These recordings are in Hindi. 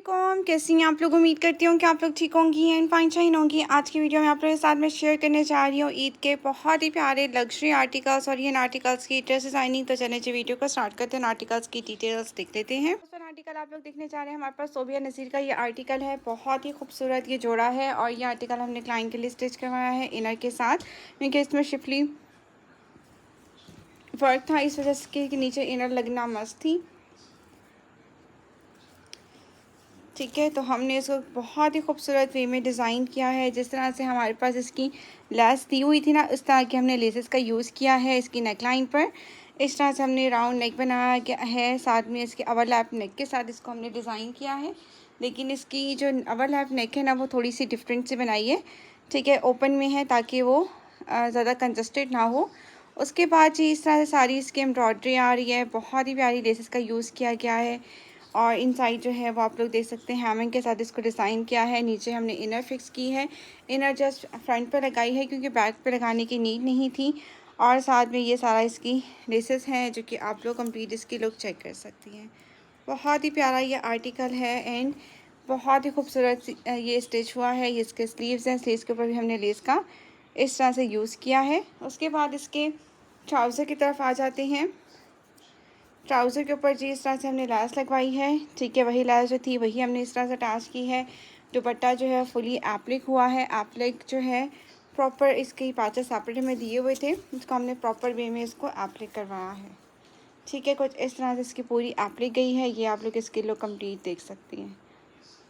वालेकुम, कैसी हैं आप लोग। उम्मीद करती हूँ कि आप लोग ठीक होंगी एंड फाइन शाइन होंगी। आज की वीडियो में आप लोगों के साथ में शेयर करने जा रही हूँ ईद के बहुत ही प्यारे लग्जरी आर्टिकल्स और ये आर्टिकल्स की ड्रेस डिजाइनिंग। तो चलिए जी वीडियो को स्टार्ट करते हैं, आर्टिकल्स की डिटेल्स देख लेते हैं। फर्स्ट आर्टिकल आप लोग देखने जा रहे हैं, हमारे पास सोबिया नज़ीर का ये आर्टिकल है। बहुत ही खूबसूरत ये जोड़ा है और ये आर्टिकल हमने क्लाइंट के लिए स्टिच करवाया है इनर के साथ, क्योंकि इसमें शिफली वर्क था, इस वजह से कि नीचे इनर लगना मस्त थी। ठीक है, तो हमने इसको बहुत ही खूबसूरत वे में डिज़ाइन किया है। जिस तरह से हमारे पास इसकी लेस दी हुई थी ना, उस तरह की हमने लेसेस का यूज़ किया है इसकी नेक लाइन पर। इस तरह से हमने राउंड नेक बनाया गया है, साथ में इसके ओवरलैप नेक के साथ इसको हमने डिज़ाइन किया है। लेकिन इसकी जो ओवरलैप नेक है ना, वो थोड़ी सी डिफरेंट से बनाई है। ठीक है, ओपन में है ताकि वो ज़्यादा कंजस्टेड ना हो। उसके बाद जी इस तरह से सारी इसकी एम्ब्रॉयड्री आ रही है, बहुत ही प्यारी लेसेस का यूज़ किया गया है। और इनसाइड जो है वो आप लोग देख सकते हैं हैमिंग के साथ इसको डिज़ाइन किया है। नीचे हमने इनर फिक्स की है, इनर जस्ट फ्रंट पर लगाई है क्योंकि बैक पे लगाने की नीड नहीं थी। और साथ में ये सारा इसकी लेसेस हैं जो कि आप लोग कंप्लीट इसकी लुक चेक कर सकती हैं। बहुत ही प्यारा ये आर्टिकल है एंड बहुत ही खूबसूरत ये स्टिच हुआ है। ये इसके स्लीव्स हैं, स्लीव्स के ऊपर भी हमने लेस का इस तरह से यूज़ किया है। उसके बाद इसके ट्राउज़र की तरफ आ जाते हैं। ट्राउज़र के ऊपर जी इस तरह से हमने लैस लगवाई है। ठीक है, वही लैस जो थी वही हमने इस तरह से अटैच की है। दुपट्टा जो है फुली एप्लिक हुआ है। एप्लिक जो है प्रॉपर इसके पैचेस सेपरेट में दिए हुए थे, इसको हमने प्रॉपर वे में इसको एप्लिक करवाया है। ठीक है, कुछ इस तरह से इसकी पूरी एप्लिक गई है। ये आप लोग इसकी लुक कंप्लीट देख सकती हैं।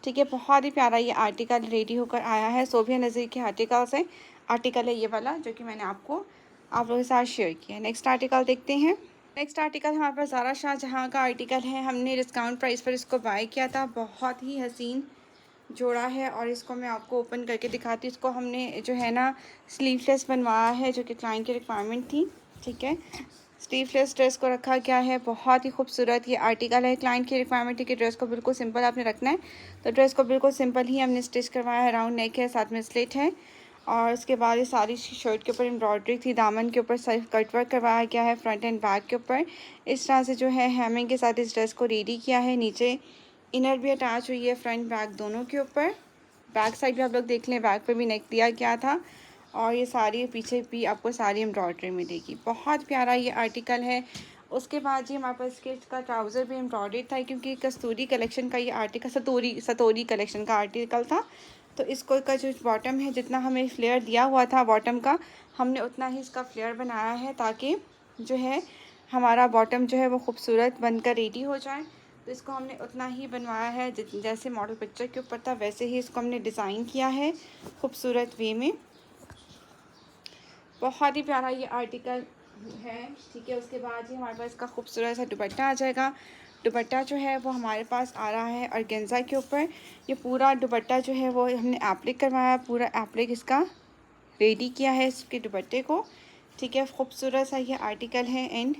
ठीक है, बहुत ही प्यारा ये आर्टिकल रेडी होकर आया है। सोबिया नज़ीर के आर्टिकल है ये वाला जो कि मैंने आपको आप लोगों के साथ शेयर किया है। नेक्स्ट आर्टिकल देखते हैं। नेक्स्ट आर्टिकल हमारे पास ज़ारा शाहजहाँ का आर्टिकल है। हमने डिस्काउंट प्राइस पर इसको बाय किया था। बहुत ही हसीन जोड़ा है और इसको मैं आपको ओपन करके दिखाती हूँ। इसको हमने जो है ना स्लीवलेस बनवाया है जो कि क्लाइंट की रिक्वायरमेंट थी। ठीक है, स्लीवलेस ड्रेस को रखा गया है। बहुत ही खूबसूरत ये आर्टिकल है। क्लाइंट की रिक्वायरमेंट थी कि ड्रेस को बिल्कुल सिंपल आपने रखना है, तो ड्रेस को बिल्कुल सिंपल ही हमने स्टिच करवाया है। राउंड नेक है, साथ में स्लिट है और उसके बाद ये सारी शर्ट के ऊपर एम्ब्रॉयडरी थी। दामन के ऊपर सिर्फ कट वर्क करवाया गया है, फ्रंट एंड बैक के ऊपर इस तरह से जो है हैमिंग के साथ इस ड्रेस को रेडी किया है। नीचे इनर भी अटैच हुई है फ्रंट बैक दोनों के ऊपर। बैक साइड भी आप लोग देख लें, बैक पे भी नेक दिया गया था और ये सारी पीछे भी आपको सारी एम्ब्रॉयडरी मिलेगी। बहुत प्यारा ये आर्टिकल है। उसके बाद जी हमारे पास इसका ट्राउज़र भी एम्ब्रॉयडर्ड था क्योंकि कस्तूरी कलेक्शन का ये आर्टिकल सतोरी कलेक्शन का आर्टिकल था। तो इसको का जो बॉटम है, जितना हमें फ्लेयर दिया हुआ था बॉटम का, हमने उतना ही इसका फ्लेयर बनाया है ताकि जो है हमारा बॉटम जो है वो खूबसूरत बनकर रेडी हो जाए। तो इसको हमने उतना ही बनवाया है जैसे मॉडल पिक्चर के ऊपर था वैसे ही इसको हमने डिज़ाइन किया है खूबसूरत वे में। बहुत ही प्यारा ये आर्टिकल है। ठीक है, उसके बाद ही हमारे पास इसका खूबसूरत सा दुपट्टा आ जाएगा। दुपट्टा जो है वो हमारे पास आ रहा है ऑर्गेन्जा के ऊपर। ये पूरा दुपट्टा जो है वो हमने एप्लिक करवाया, पूरा एप्लिक इसका रेडी किया है इसके दुपट्टे को। ठीक है, खूबसूरत सा ये आर्टिकल है एंड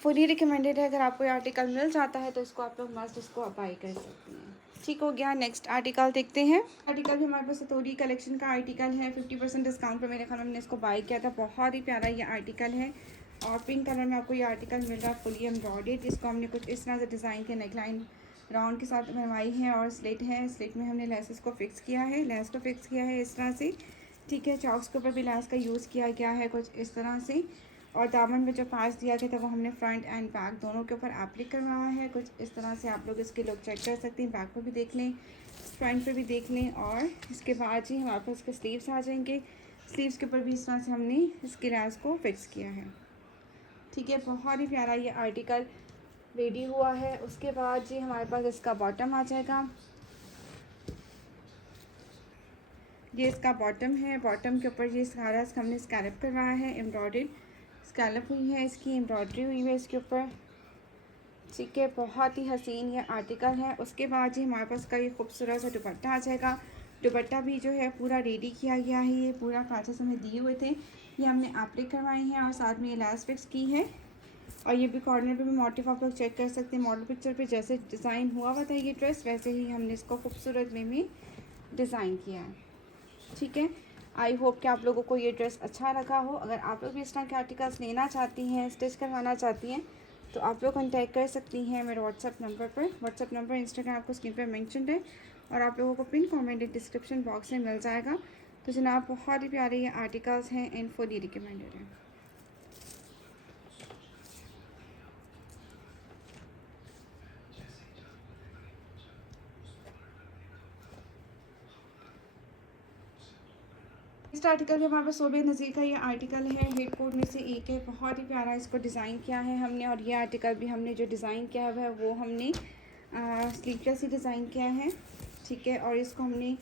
फुली रिकमेंडेड है। अगर आपको ये आर्टिकल मिल जाता है तो इसको आप लोग मस्त इसको बाई कर सकते हैं। ठीक हो गया, नेक्स्ट आर्टिकल देखते हैं। आर्टिकल भी हमारे पास सतोरी कलेक्शन का आर्टिकल है। 50% डिस्काउंट पर मेरे ख्याल में हमने इसको बाय किया था। बहुत ही प्यारा ये आर्टिकल है और पिंक कलर में आपको ये आर्टिकल मिल रहा है फुली एम्ब्रॉयडर्ड। इसको हमने कुछ इस तरह से डिज़ाइन के नेकलाइन राउंड के साथ बनवाई है और स्लिट है। स्लिट में हमने लेसेस को फिक्स किया है, लेस को फिक्स किया है इस तरह से। ठीक है, चॉक्स के ऊपर भी लेस का यूज़ किया गया है कुछ इस तरह से। और दामन में जो पास दिया गया था वो हमने फ्रंट एंड बैक दोनों के ऊपर एप्लिक करवाया है कुछ इस तरह से। आप लोग इसके लुक चेक कर सकते हैं, बैक पर भी देख लें, फ्रंट पे भी देख लें। और इसके बाद ही हमारे पास इसके स्लीव्स आ जाएंगे। स्लीव्स के ऊपर भी इस तरह से हमने इसके लेस को फिक्स किया है। ठीक है, बहुत ही प्यारा ये आर्टिकल रेडी हुआ है। उसके बाद जी हमारे पास इसका बॉटम आ जाएगा। ये इसका बॉटम है। बॉटम के ऊपर ये सारा हमने स्कैलप करवाया है, एम्ब्रॉयडर्ड स्कैलप हुई है, इसकी एम्ब्रॉयडरी हुई है इसके ऊपर। ठीक है, बहुत ही हसीन ये आर्टिकल है। उसके बाद जी हमारे पास का ये खूबसूरत सा दुपट्टा आ जाएगा। दुपट्टा भी जो है पूरा रेडी किया गया है। ये पूरा पैचेस हमें दिए हुए थे, ये हमने एप्लिक करवाए हैं और साथ में ये लेस फिक्स की है। और ये भी कॉर्नर पे भी मोटिफ आप लोग चेक कर सकते हैं। मॉडल पिक्चर पे जैसे डिज़ाइन हुआ हुआ था ये ड्रेस, वैसे ही हमने इसको खूबसूरत वे में डिज़ाइन किया है। ठीक है, आई होप कि आप लोगों को ये ड्रेस अच्छा लगा हो। अगर आप लोग भी इस तरह के आर्टिकल्स लेना चाहती हैं, स्टिच करवाना चाहती हैं, तो आप लोग कॉन्टैक्ट कर सकती हैं मेरे व्हाट्सअप नंबर पर। व्हाट्सअप नंबर इंस्टाग्राम आपको स्क्रीन पर मेंशन है और आप लोगों को पिन कमेंट डिस्क्रिप्शन बॉक्स में मिल जाएगा। तो जनाब बहुत ही प्यारे ये आर्टिकल्स हैं एंड फुली रिकमेंडेड हैं। इस आर्टिकल में हमारे पास सोबे नज़ीर का ये आर्टिकल है, हेड कोट में से एक है। बहुत ही प्यारा इसको डिज़ाइन किया है हमने और ये आर्टिकल भी हमने जो डिज़ाइन किया हुआ है वो हमने स्लीवलेस ही डिज़ाइन किया है, ठीक है। और इसको हमने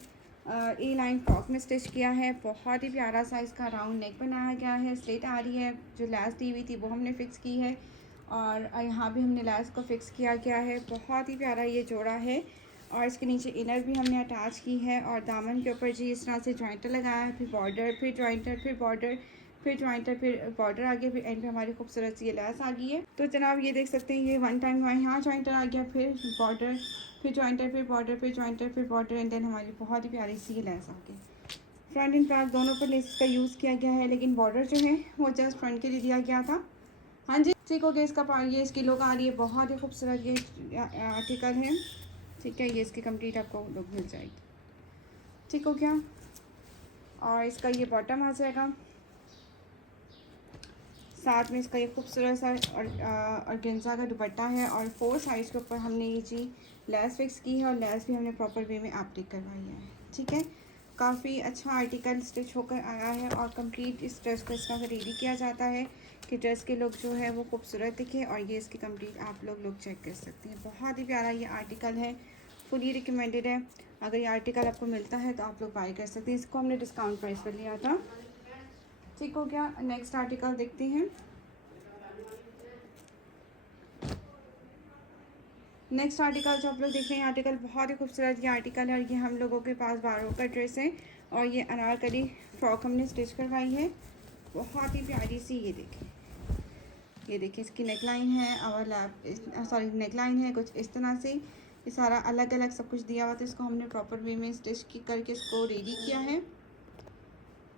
ए लाइन फ्रॉक में स्टिच किया है। बहुत ही प्यारा सा इसका राउंड नेक बनाया गया है, स्लिट आ रही है, जो लैस दी हुई थी वो हमने फ़िक्स की है और यहाँ भी हमने लैस को फ़िक्स किया गया है। बहुत ही प्यारा ये जोड़ा है और इसके नीचे इनर भी हमने अटैच की है और दामन के ऊपर जी इस तरह से जॉइंटर लगाया है, फिर बॉर्डर, फिर जॉइंटर, फिर बॉर्डर, फिर जॉइंटर, फिर बॉर्डर आ गया, फिर एंड पे हमारी खूबसूरत सी ये लैस आ गई है। तो जनाब ये देख सकते हैं ये वन टाइम यहाँ जॉइंटर आ गया, फिर बॉर्डर, फिर जॉइंटर, फिर बॉर्डर, फिर जॉइंटर, फिर बॉर्डर एंड देन हमारी बहुत ही प्यारी सी ये लैस आ गई। फ्रंट एंड बैक दोनों पर लेस का यूज़ किया गया है, लेकिन बॉर्डर जो है वो जस्ट फ्रंट के लिए दिया गया था। हाँ जी ठीक हो गया। इसका ये इसकी लुक आ रही है, बहुत ही खूबसूरत ये आर्टिकल है, ठीक है। ये इसकी कंप्लीट आपको लुक मिल जाएगी, ठीक हो गया। और इसका ये बॉटम आ जाएगा, साथ में इसका ये खूबसूरत सा और गेंजा का दुपट्टा है और 4 साइज़ के ऊपर हमने ये जी लेस फिक्स की है और लेस भी हमने प्रॉपर वे में एप्लिक करवाई है, ठीक है। काफ़ी अच्छा आर्टिकल स्टिच होकर आया है और कंप्लीट इस ड्रेस को इस तरह से रेडी किया जाता है कि ड्रेस के लुक जो है वो खूबसूरत दिखे। और ये इसकी कंप्लीट आप लोग लुक चेक कर सकते हैं। बहुत ही प्यारा ये आर्टिकल है, फुली रिकमेंडेड है। अगर ये आर्टिकल आपको मिलता है तो आप लोग बाय कर सकते हैं। इसको हमने डिस्काउंट प्राइस पर लिया था, ठीक हो गया। नेक्स्ट आर्टिकल देखते हैं। नेक्स्ट आर्टिकल जो आप लोग देख रहे हैं आर्टिकल बहुत ही खूबसूरत ये आर्टिकल है और ये हम लोगों के पास बारो का ड्रेस है और ये अनारकली फ्रॉक हमने स्टिच करवाई है। बहुत ही प्यारी सी ये देखिए इसकी नेकलाइन है और नेकलाइन है कुछ इस तरह से। ये सारा अलग अलग सब कुछ दिया हुआ था, इसको हमने प्रॉपर वे में स्टिच करके इसको रेडी किया है,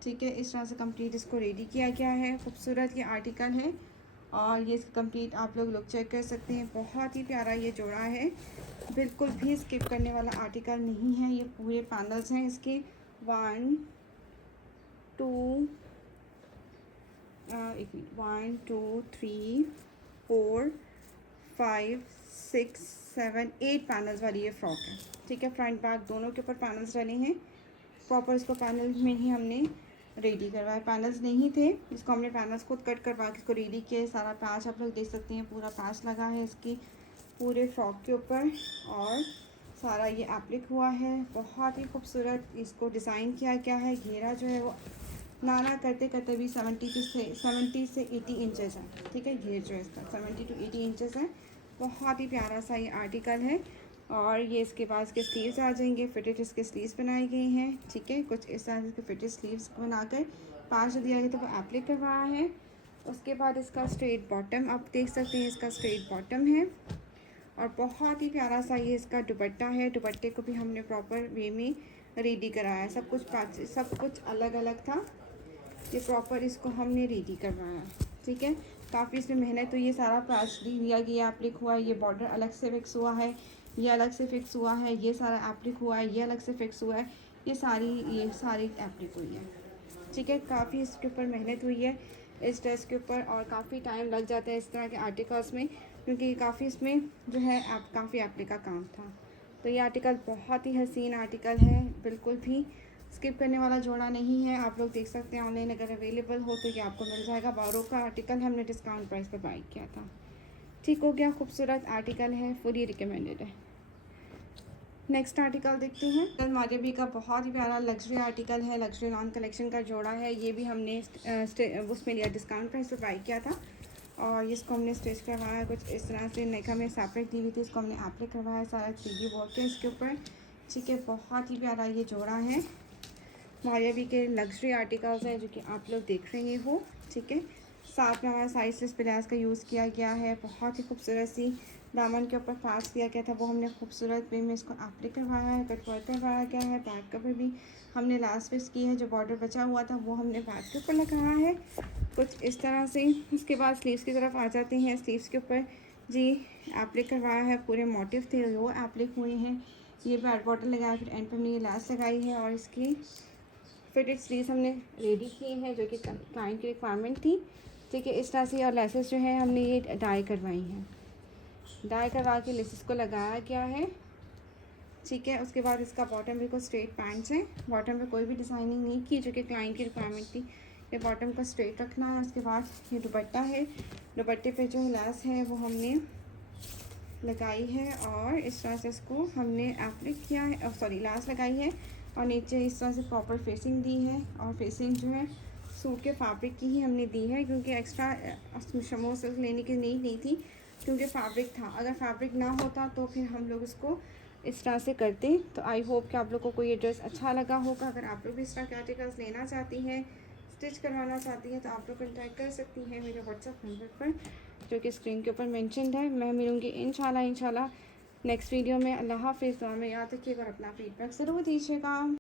ठीक है। इस तरह से कंप्लीट इसको रेडी किया गया है। खूबसूरत ये आर्टिकल है और ये कंप्लीट आप लोग लुक चेक कर सकते हैं। बहुत ही प्यारा ये जोड़ा है, बिल्कुल भी स्किप करने वाला आर्टिकल नहीं है। ये पूरे पैनल्स हैं इसके 1 2 1 2 3 4 5 6 7 8 पैनल्स वाली ये फ्रॉक है, ठीक है। फ्रंट बैक दोनों के ऊपर पैनल्स डले हैं। प्रॉपर इसको पैनल में ही हमने रेडी करवाया, पैनल्स नहीं थे, इसको हमने पैनल्स खुद कट करवा के इसको रेडी किया। सारा पैच आप लोग देख सकते हैं, पूरा पैच लगा है इसकी पूरे फ्रॉक के ऊपर और सारा ये एप्लिक हुआ है। बहुत ही खूबसूरत इसको डिज़ाइन किया गया है। घेरा जो है वो नाना करते करते भी 70 से 80 इंचज़ है, ठीक है। घेर जो है इसका 70 to 80 इंचज़ है। बहुत ही प्यारा सा ये आर्टिकल है और ये इसके बाद इसके स्लीव्स आ जाएंगे। फिटेड इसके स्लीव्स बनाई गई हैं, ठीक है। कुछ इस तरह से फिटेड स्लीव्स बनाकर पाँच दिया गया तो वो एप्लिक करवाया है। उसके बाद इसका स्ट्रेट बॉटम आप देख सकते हैं, इसका स्ट्रेट बॉटम है और बहुत ही प्यारा सा ये इसका दुपट्टा है। दुपट्टे को भी हमने प्रॉपर वे में रेडी कराया, सब कुछ अलग अलग था, ये प्रॉपर इसको हमने रेडी करवाया, ठीक है। काफ़ी इसमें मेहनत हुई, ये सारा पैच दिया गया, एप्लिक हुआ है। ये बॉर्डर अलग से फिक्स हुआ है, ये अलग से फिक्स हुआ है, ये सारा एप्लिक हुआ है, ये अलग से फिक्स हुआ है, ये सारी एप्लिक हुई है, ठीक है। काफ़ी इसके ऊपर मेहनत हुई है इस ड्रेस के ऊपर और काफ़ी टाइम लग जाता है इस तरह के आर्टिकल्स में, क्योंकि काफ़ी इसमें जो है काफ़ी एप्लिक का काम था। तो ये आर्टिकल बहुत ही हसीन आर्टिकल है, बिल्कुल भी स्किप करने वाला जोड़ा नहीं है। आप लोग देख सकते हैं ऑनलाइन अगर अवेलेबल हो तो ये आपको मिल जाएगा। बारो का आर्टिकल हमने डिस्काउंट प्राइस पर बाई किया था, ठीक हो गया। खूबसूरत आर्टिकल है, फुली रिकमेंडेड है। नेक्स्ट आर्टिकल देखते हैं। कल मारेबी का बहुत ही प्यारा लग्जरी आर्टिकल है, लग्जरी लॉन कलेक्शन का जोड़ा है। ये भी हमने उसमें लिया डिस्काउंट प्राइस पर बाई किया था और इसको हमने स्टिच करवाया कुछ इस तरह से। नेक में सेपरेट दी हुई थी, इसको हमने एप्लिक करवाया, सारा चीज़ी वर्क है इसके ऊपर, ठीक है। बहुत ही प्यारा ये जोड़ा है। मारियाबी के लग्जरी आर्टिकल्स हैं जो कि आप लोग देख रहे हो, ठीक है। साथ में हमारा साइड से प्लास का यूज़ किया गया है। बहुत ही खूबसूरत सी दामन के ऊपर पास दिया गया था, वो हमने खूबसूरत वे में इसको एप्लिक करवाया है, कटवर्क करवाया गया है। बैक कवर भी हमने लास्ट फिक्स की है, जो बॉर्डर बचा हुआ था वो हमने बैक के ऊपर लगाया है कुछ इस तरह से। उसके बाद स्लीव्स की तरफ आ जाते हैं। स्लीव्स के ऊपर जी एप्लिक करवाया है, पूरे मोटिव थे वो एप्लिक हुए हैं। ये बैट बॉटल लगाया, फिर एंड पर हमने ये लैस लगाई है और इसकी फिटेड स्लीव्स हमने रेडी की हैं जो कि क्लाइंट की रिक्वायरमेंट थी। ठीक है, इस तरह से और लेसेस जो है हमने ये डाई करवाई हैं, डाई करवा के लेसेस को लगाया गया है। ठीक है, उसके बाद इसका बॉटम बिल्कुल स्ट्रेट पैंट्स है, बॉटम पे कोई भी डिज़ाइनिंग नहीं की जो कि क्लाइंट की रिक्वायरमेंट थी। ये बॉटम को स्ट्रेट रखना है। उसके बाद ये दुपट्टा है, दुपट्टे पे जो लैस है वो हमने लगाई है और इस तरह से इसको हमने एप्लिक किया है, सॉरी लैस लगाई है और नीचे इस तरह से प्रॉपर फेसिंग दी है। और फेसिंग जो है सूट के फैब्रिक की ही हमने दी है क्योंकि एक्स्ट्रा शमो सिल्क लेने की नीड नहीं थी क्योंकि फैब्रिक था। अगर फैब्रिक ना होता तो फिर हम लोग इसको इस तरह से करते। तो आई होप कि आप लोगों को ये ड्रेस अच्छा लगा होगा। अगर आप लोग भी इस तरह के आर्टिकल्स लेना चाहती हैं, स्टिच करवाना चाहती हैं, तो आप लोग कॉन्टैक्ट कर सकती हैं मेरे व्हाट्सएप नंबर पर जो कि स्क्रीन के ऊपर मेंशन्ड है। मैं मिलूँगी इंशाल्लाह नेक्स्ट वीडियो में। अल्लाह हाफ़िज़। दुआ में याद रखिएगा और अपना फीडबैक ज़रूर दीजिएगा।